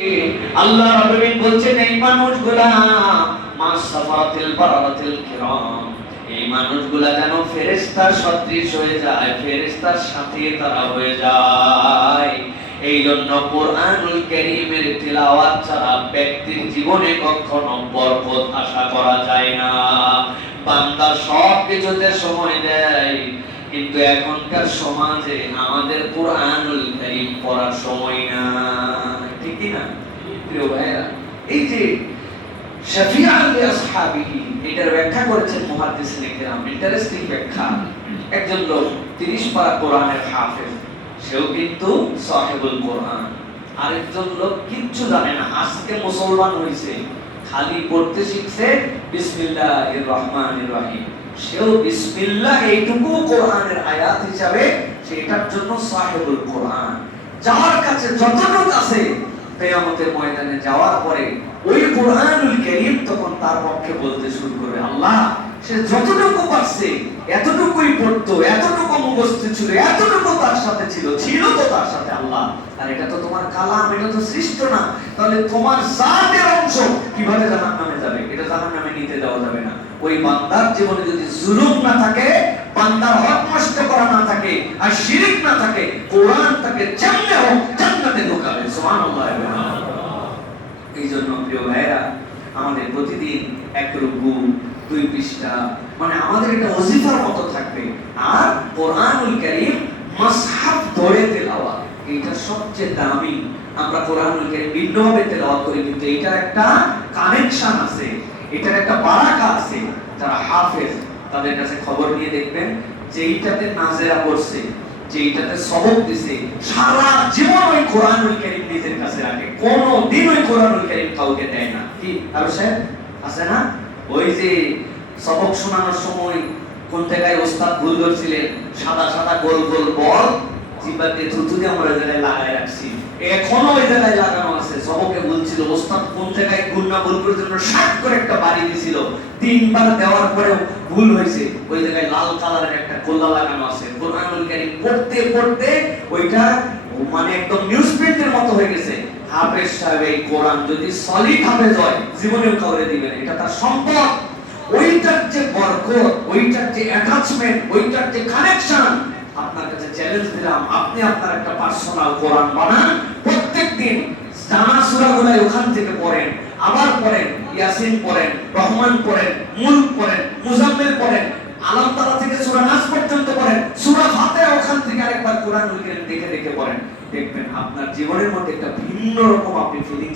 আল্লাহ রাব্বুল আলামিন বলছেন এই মানুষগুলা মাসাফাতিল বারাতিল কিরাম, এই মানুষগুলা যেন ফেরেশতার সদৃশ হয়ে যায়, ফেরেশতার সাথে তারা হয়ে যায়। এই জন্য কোরআনুল কারীমের তিলাওয়াত ছাড়া ব্যক্তির জীবনে কখনো বরকত আশা করা যায় না। বান্দা সব কিছুতে সময় দেয়, কিন্তু এখনকার সমাজে আমাদের কোরআনুল কারীম পড়ার সময় না, ঠিক কি না প্রিয় ভাইরা? এই যে শাফিআন লিআসহাবিহি, এটার ব্যাখ্যা করেছেন মুহাদ্দিসিন কিরাম, ইন্টারেস্টিং ব্যাখ্যা। একজন লোক 30 পারা কোরআনের হাফেজ, সেও কিন্তু সাহিবুল কোরআন। আরেকজন লোক কিচ্ছু জানে না, আজকে মুসলমান হইছে, খালি পড়তে শিখছে বিসমিল্লাহির রহমানির রহিম, সেও বিসমিল্লাহ এইটুকু কোরআনের আয়াত হিসাবে সেটার জন্য সাহিবুল কোরআন। যার কাছে যতটুকু আছে কিয়ামতের ময়দানে যাওয়ার পরে ওই কোরআনুল কারীম তখন তার পক্ষে বলতে শুরু করবে, আল্লাহ সে যতটুকু পারছে এতটুকুই পড়তো, এতটুকু মুখস্থ ছিল, এতটুকু তার সাথে ছিল তো তার সাথে আল্লাহ। আর এটা তো তোমার কালাম, এটা তো সৃষ্ট না, তাহলে তোমার জাতের অংশ কিভাবে জাহান্নামে যাবে? এটা জাহান্নামে নিতে দেওয়া যাবে না। ওই বান্দার জীবনে যদি জুলুম না থাকে, বান্দার হক নষ্ট করা না থাকে, আর শিরক না থাকে, কোরআন তাকে যেমনে হোক জান্নাতে ঢোকাবে। সুবহানাল্লাহ। এই জন্য প্রিয় ভাইরা, আমাদের প্রতিদিন এক রুকু 2 পৃষ্ঠা, মানে আমাদের এটা ওজিফার মতো থাকবে। আর কোরআনুল কারীম মাসহাফ ধরে তেলাওয়াত, এটা সবচেয়ে দামি। আমরা কোরআনুল কারীম ভিন্নভাবে তেলাওয়াত করি, কিন্তু এটার একটা কানেকশন আছে, এটার একটা বারাকা আছে। যারা হাফেজ তাদের কাছে খবর নিয়ে দেখবেন, যেইটাতে নাজেরা পড়ছে, যেইটাতে সবক দিছে, সারা জীবন ওই কোরআনুল কারীম নিজের কাছে রাখে, কোনদিন ওই কোরআনুল কারীম কাউকে দেয় না। কি আর স্যার আছে না, ওই যে সবক শোনানোর সময় কোন জায়গায় ওস্তাদ ভুল ধরছিলেন, সাদা সাদা গোল গোল বল জিহ্বাতে থুতু দিয়ে আমরা জায়গায় লাগায় রাখছি, এখনো ওই জায়গায় লাগানো আছে। সবকে বলছিল ওস্তাদ কোন জায়গায় ভুল না ভুল করার জন্য শাক করে একটা বাড়ি দিয়েছিল, 3 বার দেওয়ার পরেও ভুল হয়েছে, ওই জায়গায় লাল কালারের একটা কল্লা লাগানো আছে। কোরআনুল কারীম পড়তে পড়তে ওইটা মানে একদম নিউজ প্রিন্টের মতো হয়ে গেছে। হাফেজ সাহেব এই কোরআন যদি সলিড হাফেজ হয়, জীবনেও কাউরে দিবেন, এটা তার সম্পদ। ওইটার যে বরকত, ওইটার যে অ্যাটাচমেন্ট, ওইটার যে কানেকশন, আপনার কাছে চ্যালেঞ্জ দিলাম, আপনি আপনার একটা পার্সোনাল কোরআন বানান, প্রত্যেকদিন জানা সূরাগুলো ওখান থেকে পড়েন, আবার পড়েন, ইয়াসিন পড়েন, রহমান পড়েন, মুলক পড়েন, মুজাম্মিল পড়েন, আলাম তারা থেকে সূরা নাস পর্যন্ত পড়েন, সূরা ফাতিহা ওখান থেকে আরেকবার কোরআনুল কারীম দেখে দেখে পড়েন। দেখবেন আপনার জীবনের মধ্যে একটা ভিন্ন রকম আপনি ফিলিং